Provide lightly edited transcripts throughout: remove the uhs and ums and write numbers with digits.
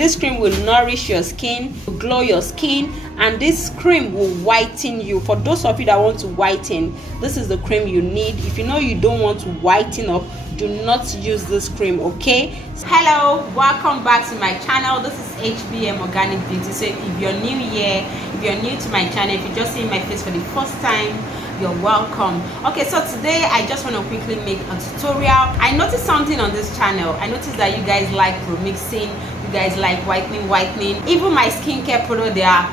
This cream will nourish your skin, glow your skin, and this cream will whiten you. For those of you that want to whiten, this is the cream you need. If you know you don't want to whiten up, do not use this cream, okay? Hello, welcome back to my channel. This is HBM Organic Beauty. So if you're new here, if you're new to my channel, if you're just seeing my face for the first time, you're welcome. Okay, so today I just want to quickly make a tutorial. I noticed something on this channel. I noticed that you guys like remixing, you guys like whitening. Even my skincare product, they are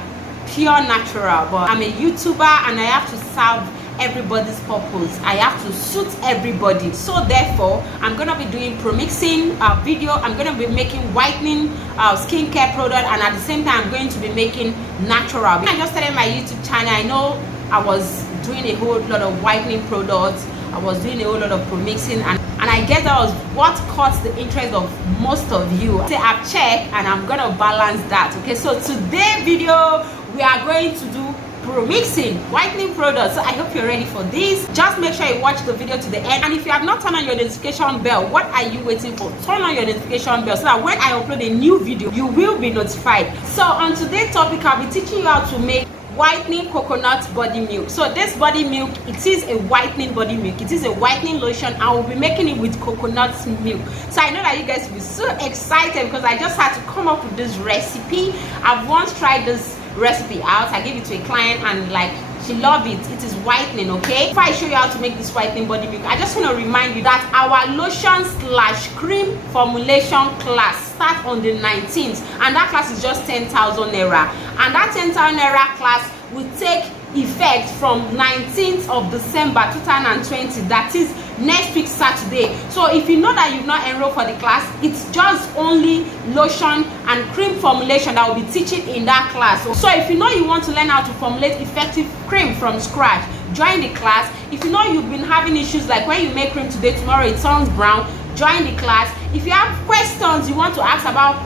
pure natural, but I'm a YouTuber and I have to serve everybody's purpose. I have to suit everybody, so therefore I'm gonna be doing pro-mixing video. I'm gonna be making whitening skincare product, and at the same time I'm going to be making natural. I just started my YouTube channel. I know I was doing a whole lot of whitening products, I was doing a whole lot of pro-mixing, and I guess that was what caught the interest of most of you. So I've checked and I'm gonna balance that. Okay, so today's video we are going to do pro-mixing whitening products. So I hope you're ready for this. Just make sure you watch the video to the end, and if you have not turned on your notification bell, what are you waiting for? Turn on your notification bell so that when I upload a new video you will be notified. So on today's topic, I'll be teaching you how to make whitening coconut body milk. So this body milk, it is a whitening body milk, it is a whitening lotion. I will be making it with coconut milk. So I know that you guys will be so excited because I just had to come up with this recipe. I've once tried this recipe out. I gave it to a client and like she loved it. It is whitening. Okay, before I show you how to make this whitening body milk, I just want to remind you that our lotion / cream formulation class starts on the 19th, and that class is just 10,000 naira, and that 10,000 naira class will take effect from 19th of December 2020, that is next week Saturday. So if you know that you've not enrolled for the class, it's just only lotion and cream formulation that will be teaching in that class. So if you know you want to learn how to formulate effective cream from scratch, join the class. If you know you've been having issues like when you make cream today, tomorrow it turns brown, join the class. If you have questions you want to ask about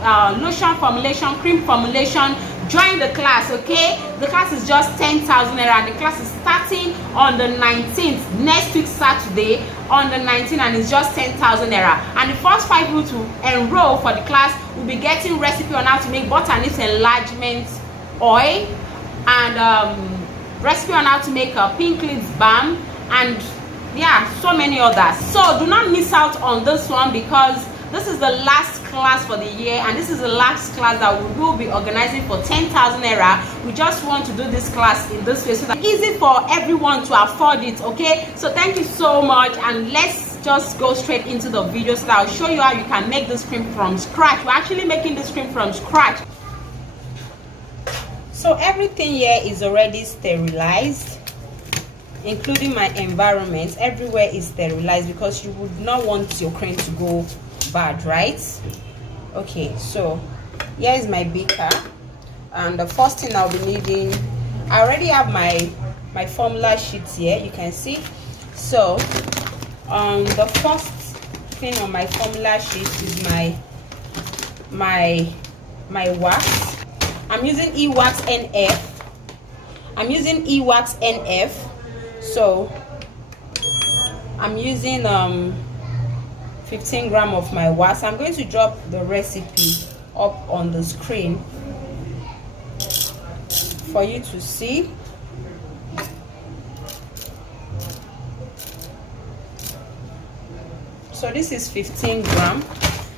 lotion formulation, cream formulation, join the class. Okay, the class is just 10,000 naira. The class is starting on the 19th, next week Saturday on the 19th, and it's just 10,000 naira. And the first 5 people to enroll for the class will be getting recipe on how to make butter and its enlargement oil, and recipe on how to make a pink leaves balm, and yeah, so many others. So do not miss out on this one, because this is the last class for the year, and this is the last class that we will be organizing for 10,000 naira. We just want to do this class in this way so that it's easy for everyone to afford it. Okay, so thank you so much, and let's just go straight into the video so that I'll show you how you can make this cream from scratch. We're actually making this cream from scratch. So everything here is already sterilized, including my environment. Everywhere is sterilized because you would not want your cream to go bad, right? Okay, so here is my beaker, and the first thing I'll be needing, I already have my formula sheets here, you can see. So the first thing on my formula sheet is my wax. I'm using ewax NF. I'm using ewax NF. So I'm using 15 grams of my wax. I'm going to drop the recipe up on the screen for you to see. So this is 15 grams.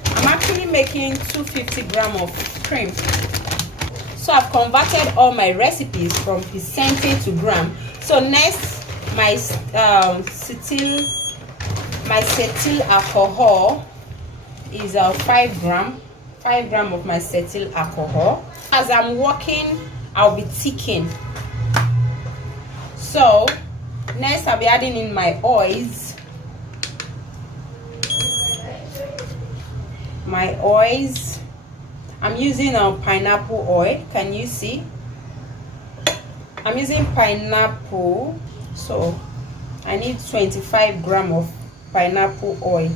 I'm actually making 250 grams of cream. So I've converted all my recipes from percentage to gram. So next, my cetyl alcohol is 5 grams. 5 grams of my cetyl alcohol. As I'm working, I'll be ticking. So next, I'll be adding in my oils. I'm using pineapple oil. Can you see? I'm using pineapple, so I need 25 grams of pineapple oil.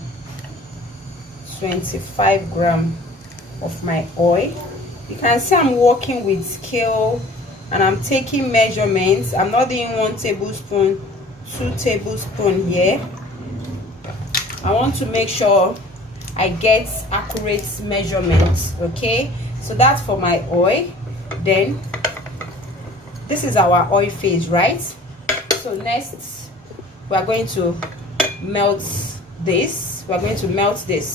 25 grams of my oil. You can see I'm working with scale and I'm taking measurements. I'm not doing 1 tablespoon, 2 tablespoons here. I want to make sure I get accurate measurements. Okay, So that's for my oil. Then this is our oil phase, right? So next we are going to melt this. We are going to melt this.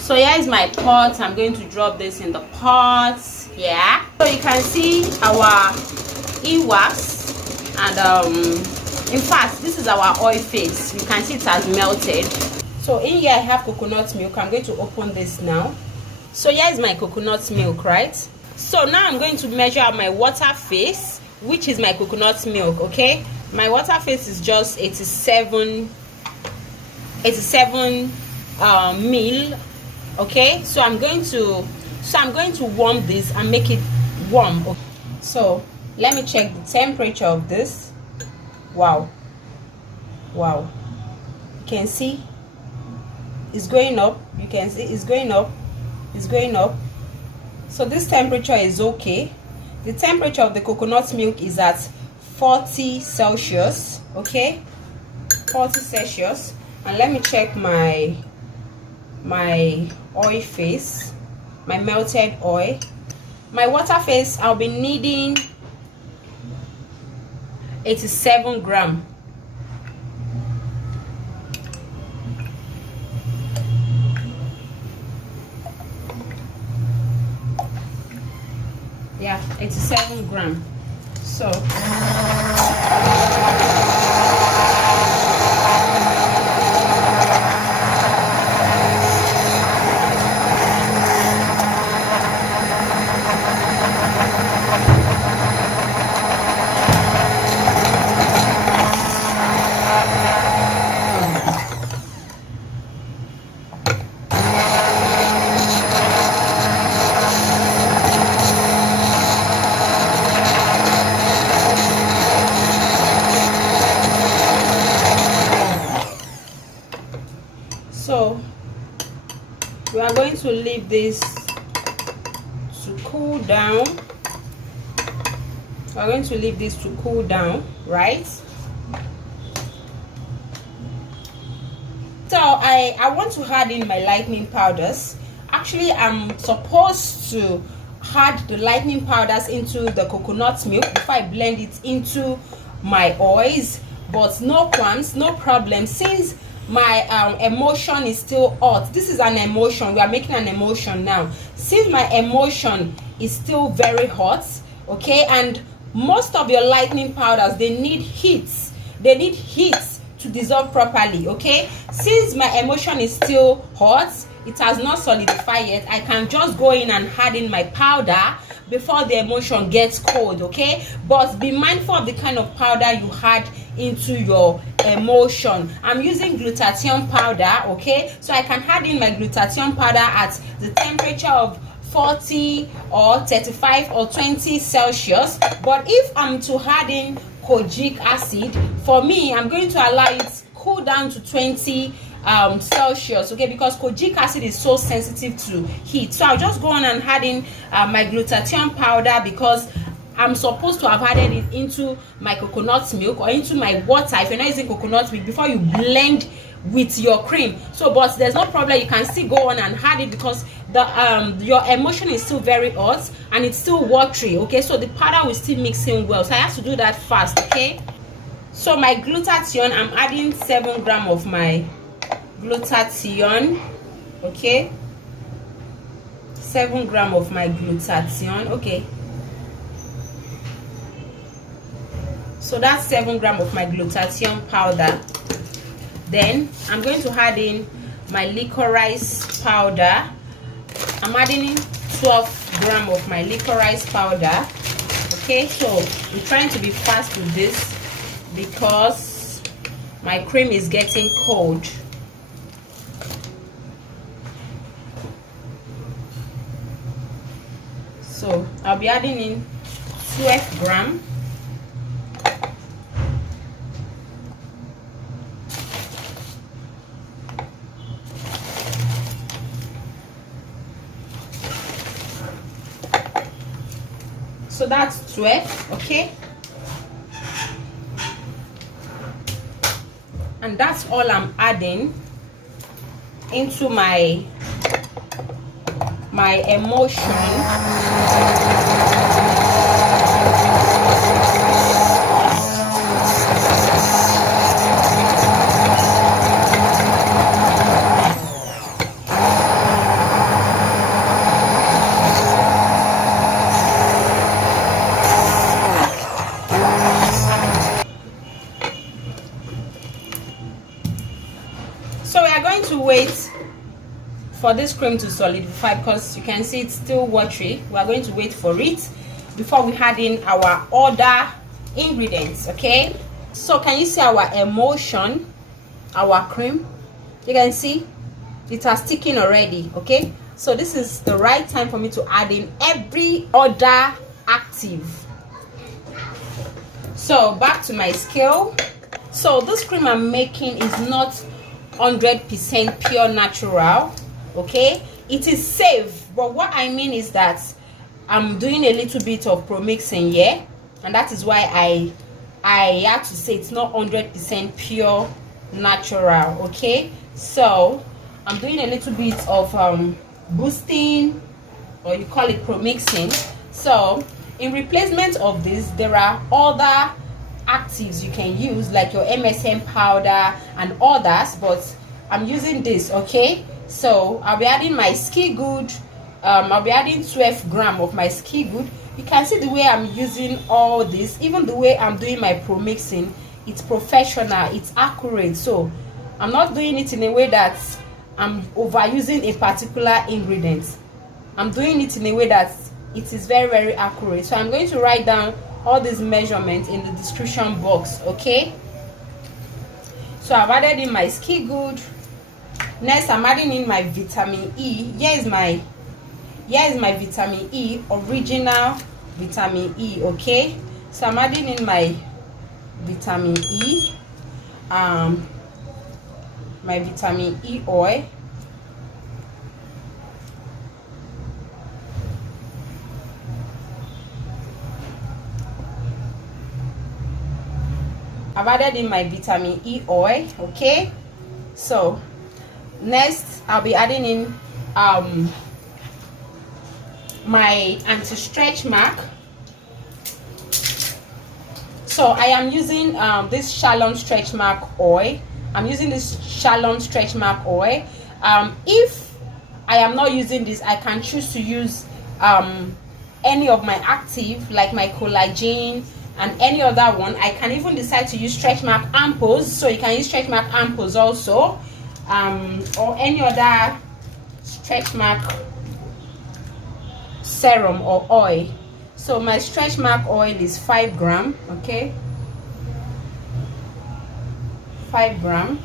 So here is my pot. I'm going to drop this in the pot. Yeah, so you can see our ewax, and in fact this is our oil phase. You can see it has melted. So in here I have coconut milk. I'm going to open this now. So here is my coconut milk, right? So now I'm going to measure out my water phase, which is my coconut milk. Okay, my water phase is just 87 ml. Okay, so I'm going to warm this and make it warm. Okay. So let me check the temperature of this. Wow, you can see it's going up. You can see it's going up. So this temperature is okay. The temperature of the coconut milk is at 40 Celsius. Okay, 40 Celsius. And let me check my oil phase, my melted oil. My water phase, I'll be needing 87 gram. Yeah, 87 gram. So we are going to leave this to cool down. We're going to leave this to cool down, right? So I want to add in my lightening powders. Actually, I'm supposed to add the lightening powders into the coconut milk before I blend it into my oils, but no qualms, no problem, since my emulsion is still hot. This is an emulsion. We are making an emulsion now. Since my emulsion is still very hot, okay, and most of your lightening powders, they need heat. They need heat to dissolve properly, okay? Since my emulsion is still hot, it has not solidified yet, I can just go in and add in my powder before the emulsion gets cold, okay? But be mindful of the kind of powder you add into your emulsion. I'm using glutathione powder, okay? So I can add in my glutathione powder at the temperature of 40 or 35 or 20 Celsius. But if I'm to add in kojic acid, for me, I'm going to allow it cool down to 20 Celsius, okay, because kojic acid is so sensitive to heat. So I'll just go on and add in my glutathione powder, because I'm supposed to have added it into my coconut milk or into my water if you're not using coconut milk before you blend with your cream. So but there's no problem, you can still go on and add it, because the your emulsion is still very hot and it's still watery, okay? So the powder will still mix in well, so I have to do that fast, okay? So my glutathione, I'm adding 7 gram of my glutathione, okay? 7 gram of my glutathione, okay? So that's 7 gram of my glutathione powder. Then I'm going to add in my licorice powder. I'm adding in 12 gram of my licorice powder, okay? So I'm trying to be fast with this because my cream is getting cold. So I'll be adding in 12 gram. So that's 12, okay? And that's all I'm adding. into my emulsion. So we are going to wait for this cream to solidify, because you can see it's still watery. We are going to wait for it before we add in our other ingredients. Okay, so can you see our emulsion, our cream? You can see it has thickened already. Okay, so this is the right time for me to add in every other active. So back to my scale. So this cream I'm making is not 100% pure natural. Okay, it is safe, but what I mean is that I'm doing a little bit of pro-mixing here, and that is why I have to say it's not 100% pure natural. Okay, so I'm doing a little bit of boosting, or you call it pro-mixing. So in replacement of this, there are other actives you can use, like your MSM powder and others, but I'm using this. Okay, so I'll be adding my Skigud. I'll be adding 12 grams of my Skigud. You can see the way I'm using all this, even the way I'm doing my pro mixing. It's professional, it's accurate. So I'm not doing it in a way that I'm overusing a particular ingredient. I'm doing it in a way that it is very, very accurate. So I'm going to write down all these measurements in the description box. Okay, so I've added in my Skigud. Next, I'm adding in my vitamin E. Here is my vitamin E, original vitamin E. Okay, so I'm adding in my vitamin E, my vitamin E oil. I've added in my vitamin E oil. Okay, so next I'll be adding in my anti-stretch mark. So I am using this Shalom stretch mark oil. I'm using this Shalom stretch mark oil. If I am not using this, I can choose to use any of my active, like my collagen and any other one. I can even decide to use stretch mark ampoules, so you can use stretch mark ampoules also, or any other stretch mark serum or oil. So my stretch mark oil is 5 grams. Okay, 5 grams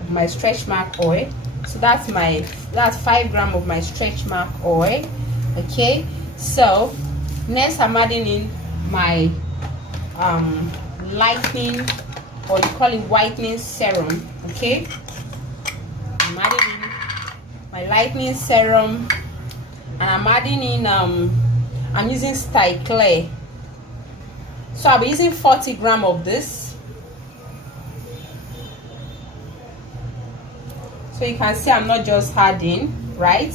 of my stretch mark oil. So that's 5 grams of my stretch mark oil. Okay, so next I'm adding in my lightening, or you call it whitening serum. Okay, I'm adding in my lightening serum, and I'm adding in I'm using Cetyl. So I'll be using 40 grams of this. So you can see I'm not just adding, right?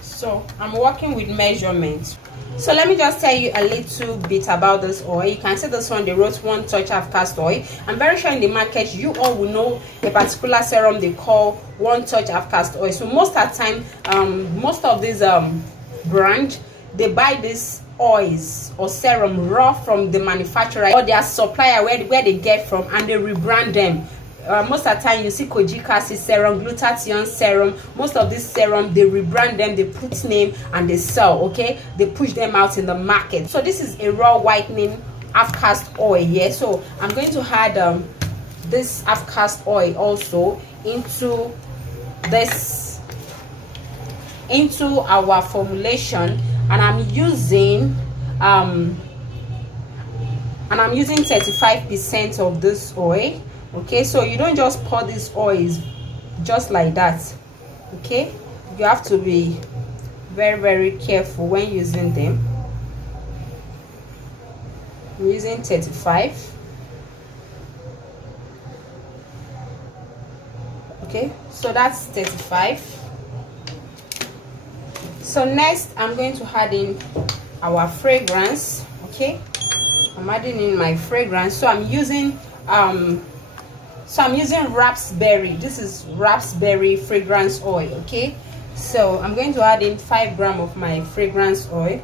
So I'm working with measurements. So let me just tell you a little bit about this oil. You can see this one, they wrote 1 touch of castor oil. I'm very sure in the market you all will know a particular serum they call 1 touch of castor oil. So most of the time, most of these brands, they buy these oils or serum raw from the manufacturer or their supplier where they get from, and they rebrand them. Most of the time you see kojic acid serum, glutathione serum. Most of these serum, they rebrand them, they put name and they sell. Okay, they push them out in the market. So this is a raw whitening half cast oil here. So I'm going to add this half cast oil also into our formulation, and I'm using 35% of this oil. Okay, so you don't just pour these oils just like that. Okay, you have to be very, very careful when using them. I'm using 35. Okay, so that's 35. So next I'm going to add in our fragrance. Okay, I'm adding in my fragrance. So I'm using raspberry. This is raspberry fragrance oil. Okay, so I'm going to add in 5 grams of my fragrance oil.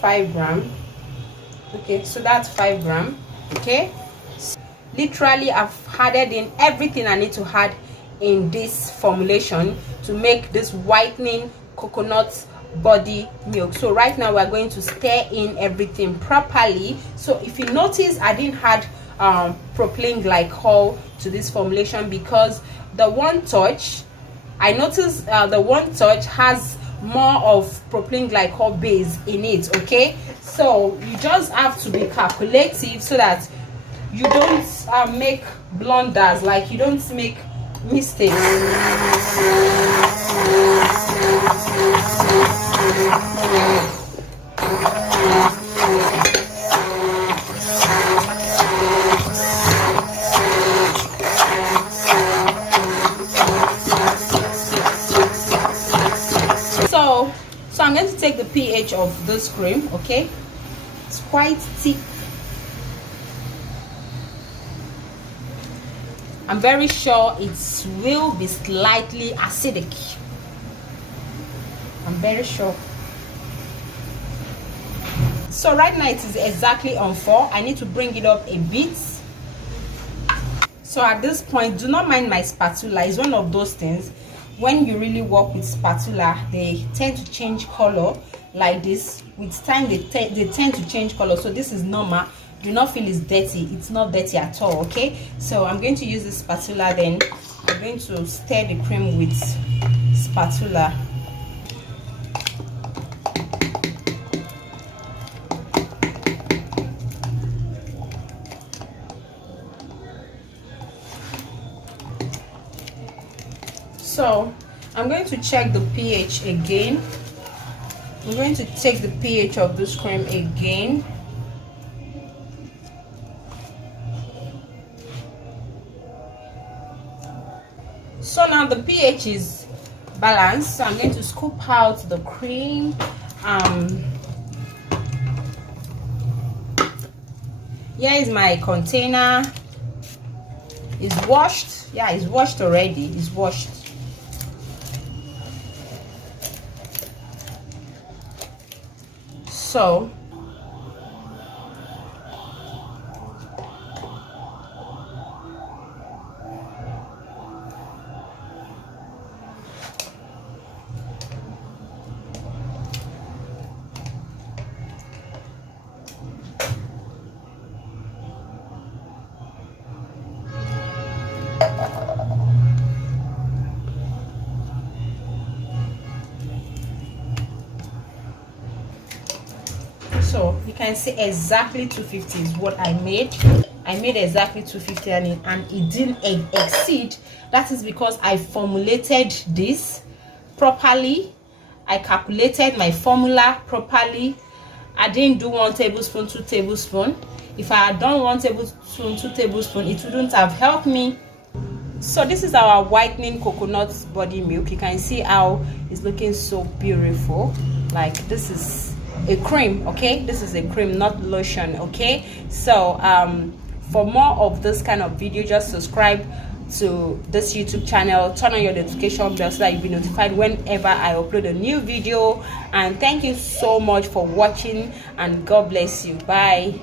5 grams. Okay, so that's 5 grams. Okay, literally I've added in everything I need to add in this formulation to make this whitening coconut body milk. So right now we're going to stir in everything properly. So if you notice, I didn't add propylene glycol to this formulation because the One Touch, I noticed the One Touch has more of propylene glycol base in it. Okay, so you just have to be calculative so that you don't make blunders, like you don't make mistakes. So I'm going to take the pH of this cream. Okay, it's quite thick. I'm very sure it will be slightly acidic. I'm very sure. So right now it is exactly on 4. I need to bring it up a bit. So at this point, do not mind my spatula. It's one of those things, when you really work with spatula, they tend to change color like this. With time they tend to change color. So this is normal. Do not feel it's dirty. It's not dirty at all. Okay, so I'm going to use the spatula. Then I'm going to stir the cream with spatula. So I'm going to check the pH again. I'm going to take the pH of this cream again. So now the pH is balanced. So I'm going to scoop out the cream. Here is my container. It's washed. Yeah, it's washed already. It's washed. So you can see exactly 250 is what I made. I made exactly 250 and it didn't exceed. That is because I formulated this properly. I calculated my formula properly. I didn't do 1 tablespoon, 2 tablespoons. If I had done 1 tablespoon, 2 tablespoons, it wouldn't have helped me. So this is our whitening coconut body milk. You can see how it's looking so beautiful. Like, this is a cream. Okay, this is a cream, not lotion. Okay, so for more of this kind of video, just subscribe to this YouTube channel, turn on your notification bell so that you'll be notified whenever I upload a new video. And thank you so much for watching, and God bless you. Bye.